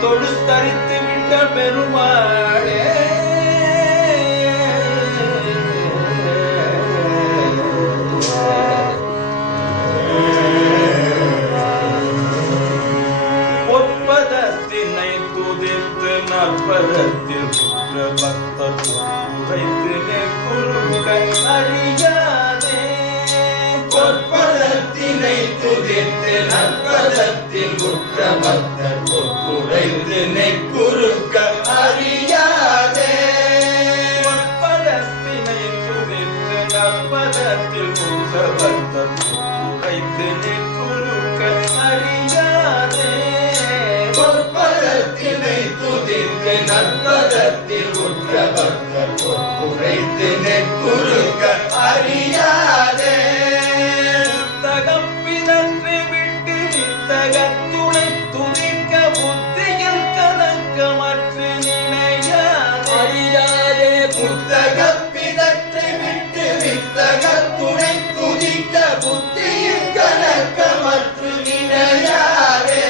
தொழுத்தரித்து விட்ட பெருமாளே பொற்பதத்தினை துதித்து நற்பதத்தில் புற்ற பக்தர் உரைத்து குறுக்க அறியாதே பொற்பதத்தினை துதித்து நற்பதத்தில் புற்ற பக்தர் உரைத்து குறுக்க அறியாதே பொற்பதத்தினை துதித்து நற்பதத்தில் புற்ற பக்தர் உரைத்து குறுக்க அறியாதே பொற்பதத்தினை துதித்து நற்பதத்தில் உற்ற பக்தர் உரைத்து குறுக்க அறியாதே புத்தகப்பிதன்று விட்டு வித்தகத்துணை துதிக்க புத்தியில் கலக்கமற்று நினையாதே அறியாதே புத்தகப்பிதற்று விட்டு வித்தகத்துணை துதிக்க புத்தியில் கலக்கமற்று நினையாதே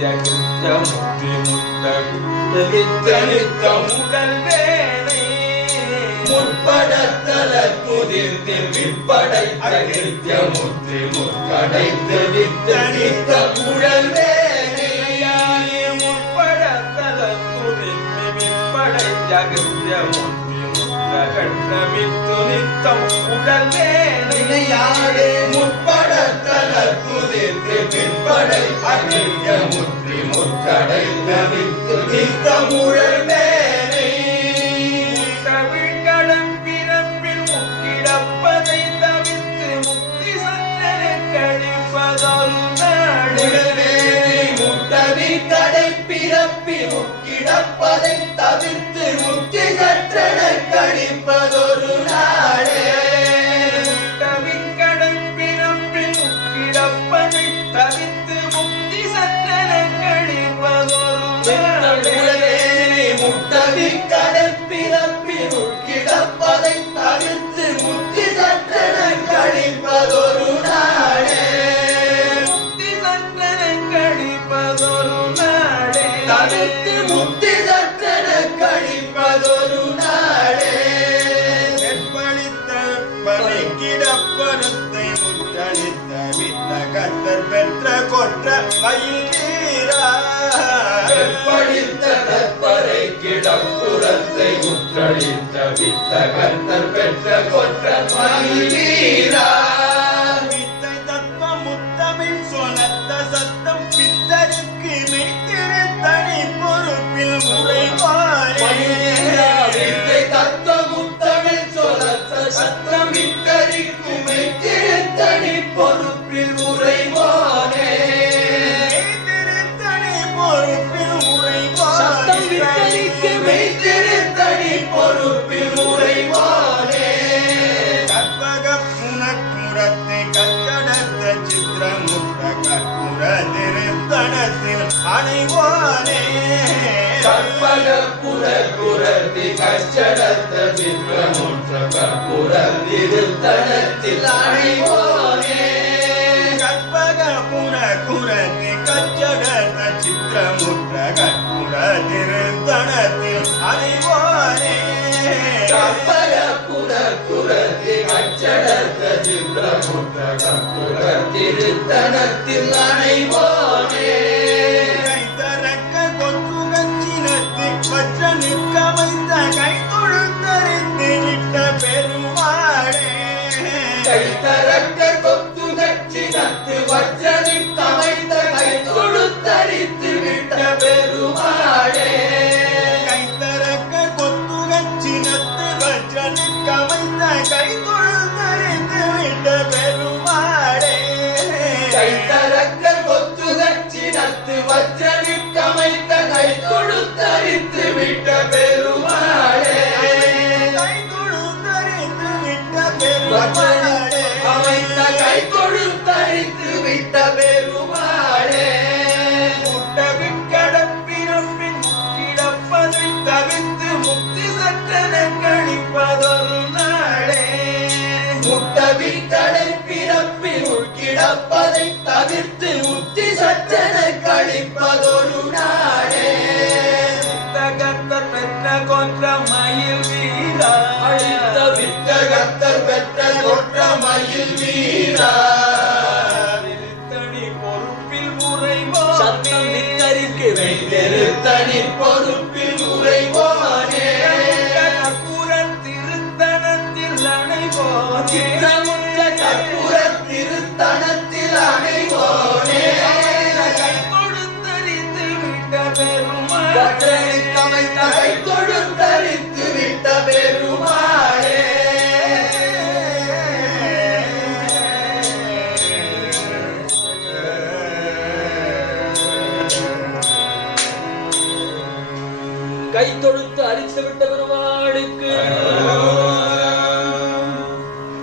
படைத்தமுற்றி முத்தவித்தனித்த முதல் வேலை முற்படத்தல குதிர்த்து விற்படைத்த முற்றி முற்படைத்து வித்தனித்த குழல் வேலையாலே முற்படத்தல குதிர்த்து விற்படைத்த முற்றி முற்றகற்றமித்து நித்தம் உடல் வேலையாலே முற்படத்தல குதிர்த்து விற்படை அகிழ்ந்த முற்றி முற்றடைந்த வித்து நித்தம் உடல் வேலை தமிழ்கடம் பிறப்பில் முக்கிடப்பதை தவிர்த்து முக்தி சந்தன கழிப்பதொரு நாடு முட்டவி கடை பிறப்பில் முக்கிடப்பதை தவிர்த்து முக்தி சற்றன கழிப்பதொரு நாடே முட்டவிக்கடன் பிறப்பில் முக்கிடப்பதை தவிர்த்து முக்தி சற்றன கழிப்பதொரு நாடே முட்டவிக்கடன் பிறப்பில் முக்கிடப்பதை தவிர்த்து முக்தி சற்றன கழிப்பதொரு நாடே முக்தி சற்றன கழிப்பதொரு நாடே தவிர்த்து முக்தி சற்றன கழிப்பதொரு நாடே கிடப்பனத்தை முற்றளித்த வித்த கத்தர் பெற்ற கொற்ற மயில் வீரா படித்த கற்பரை கிடப்புறத்தை முற்றளித்த வித்த கத்தர் பெற்ற கொற்ற மயில் வீரா வித்தை தத்துவ முத்தமிழ் சொலத்த சத்தம் பித்தருக்கு மெய்த்திரு தனி பொறுப்பில் முறைவாரே வித்தை தத்துவ முத்தமிழ் சொலத்த சத்தம் பித்தருக்கு மெய்த்திரு தனி பொறுப்பில் உறைவானே மெய்த்திரு தனி பொறுப்பில் உறைவானே மெய்த்திரு தனி பொறுப்பில் உறைவானே கற்பக புனக்குரத்தை கற்றடத்த சித்திரமுற்ற கற்புர திருத்தனத்தில் அணைவானே கற்பக புனக்குரத்தை கற்றடத்த சித்திரமுற்ற கற்புர திருத்தனத்தில் அணைவானே கற்பக புனக்குரத்தை கற்றடத்த சித்திரமுற்ற கற்புர திருத்தனத்தில் அணைவானே கற்பக புனக்குரத்தை கற்றடத்த சித்திரமுற்ற கற்புர திருத்தனத்தில் அணைவானே கைத்தரக்க கொத்து கச்சினத்து வற்ற நிற்க வைத்த கை தொழுத்தறிந்து விட்ட பெருமாளே கைத்தரக்க கொத்து கச்சினத்து வற்ற நிற்க வைத்த கை தொழுத்தறிந்து விட்ட பெருமாளே கைத்தரக்க கொத்து கச்சினத்து வற்ற நிற்க வைத்த கை தொழுத்தறிந்து விட்ட பெருமாளே கைத்தரக்க கொத்து கச்சினத்து வற்ற நிற்க வைத்த கை தொழுத்தறிந்து விட்ட பெருமாளே கை தொழுத்தறிந்து விட்ட பெருமாளே அமைத்த கை தொழுத்தறிந்து விட்ட பெருமாளே முட்டவிக்கடப்பிறப்பின் கிடப்பதை வீட்டடை பிறப்பில் உட்கிடப்பதை தவிர்த்து முத்தி சற்றென கழிப்பதொரு நாடே கர்த்தர் பெற்ற கொன்ற மயில் வீரா அழித்த வித்த கர்த்தர் பெற்ற கொன்ற மயில் வீரா திருத்தணி பொறுப்பில் உறைவானே சத்தம் நித்தரிக்கு திருத்தணி பொறுப்பில் உறைவானே கற்பூரன் திருத்தனத்தில் அணைவோனே கற்பூரன் திருத்தனத்தில் அணைவோனே கை கொடுத்தறிந்து விட்ட பெருமாளே கை கொடுத்தறிந்து விட்ட பெருமாளே கை தொடுத்து அரித்து விட்ட பெருமாளுக்கு